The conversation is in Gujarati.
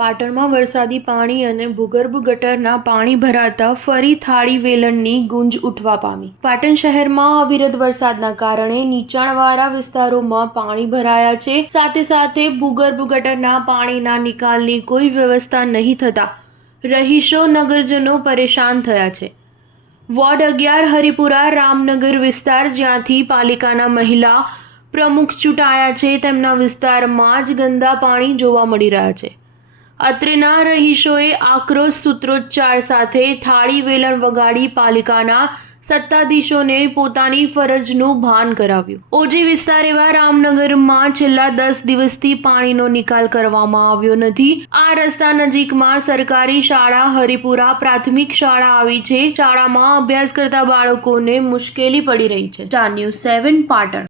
પાટણમાં વરસાદી પાણી અને ભૂગર્ભ ગટરના પાણી ભરાતા ફરી થાળી વેલણની ગુંજ ઉઠવા પામી. પાટણ શહેરમાં અવિરત વરસાદના કારણે નીચાણવાળા વિસ્તારોમાં પાણી ભરાયા છે. સાથે ભૂગર્ભ ગટરના પાણીના નિકાલની કોઈ વ્યવસ્થા નહીં થતા રહીશો નગરજનો પરેશાન થયા છે. વોર્ડ 11 હરિપુરા રામનગર વિસ્તાર, જ્યાંથી પાલિકાના મહિલા પ્રમુખ ચૂંટાયા છે, તેમના વિસ્તારમાં જ ગંદા પાણી જોવા મળી રહ્યા છે. અત્રેના રહીશોએ આક્રોશ સૂત્રોચ્ચાર સાથે થાળી વેલણ વગાડી પાલિકાના સત્તાધીશોને પોતાની ફરજનું ભાન કરાવ્યું. ઓજી વિસ્તાર એવા રામનગરમાં છેલ્લા 10 દિવસથી પાણીનો નિકાલ કરવામાં આવ્યો નથી. આ રસ્તા નજીકમાં સરકારી શાળા હરિપુરા પ્રાથમિક શાળા આવી છે. શાળામાં અભ્યાસ કરતા બાળકોને મુશ્કેલી પડી રહી છે. Star news 7 Patan.